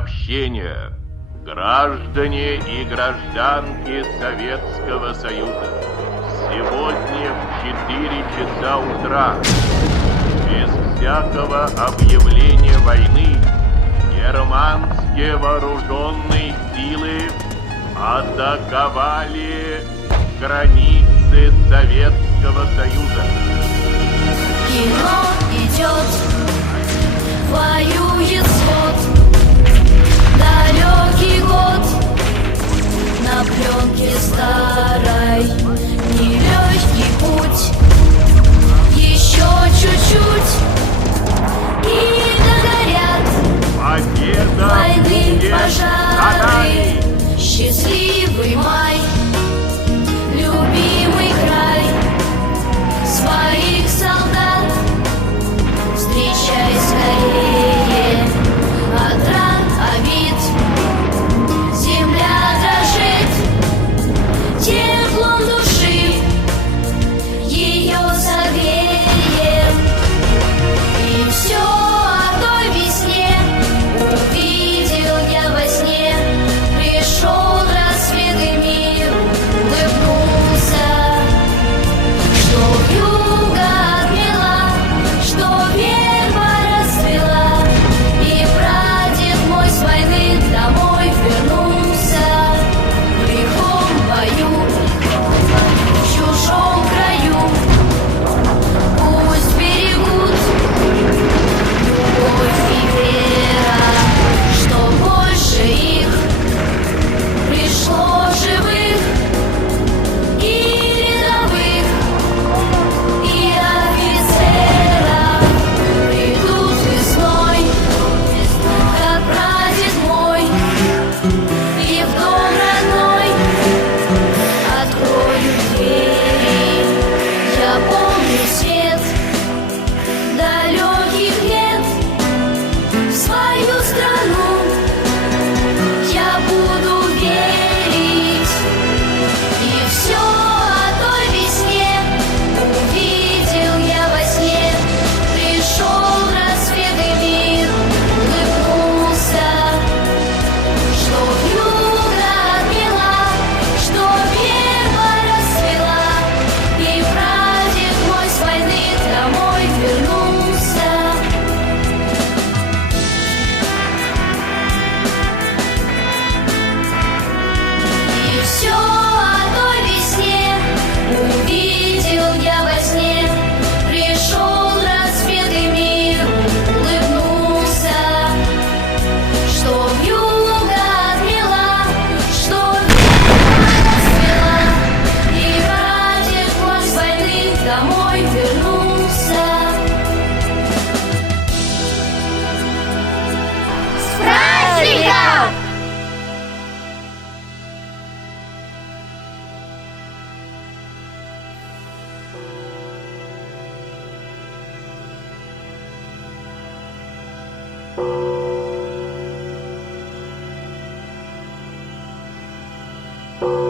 сообщение. Граждане и гражданки Советского Союза, сегодня в 4 часа утра, без всякого объявления войны, германские вооруженные силы атаковали границы Советского Союза. Кино идет, воюет свод, далекий год, на пленке старой, нелегкий путь, еще чуть-чуть, и догорят Победа войны будет за пожары. нами. Счастливый май, любимый край, своих солдат встречай скорее. От ран, обид земля дрожит, теплом души ее согреем. И все о той весне увидел я во сне. Пришел рассвет и мир улыбнулся, что вьюга отмела, что верба расцвела, и прадед мой с войны домой вернулся. В лихом бою, в чужом краю, пусть берегут любовь и вера, что больше их пришло живых и рядовых, и офицеров. Придут весной, как прадед мой, и в дом родной открою двери. Я помню свет далеких лет, в свою страну я буду верить. И все о той весне увидел я во сне. Пришел рассвет и мир улыбнулся, что вьюга отмела, что верба расцвела, и прадед мой с войны домой вернулся. И все о той весне увидел я во сне. Пришел рассвет и мир улыбнулся, что вьюга отмела, что верба расцвела, и прадед мой с войны домой вернулся. С праздником! Thank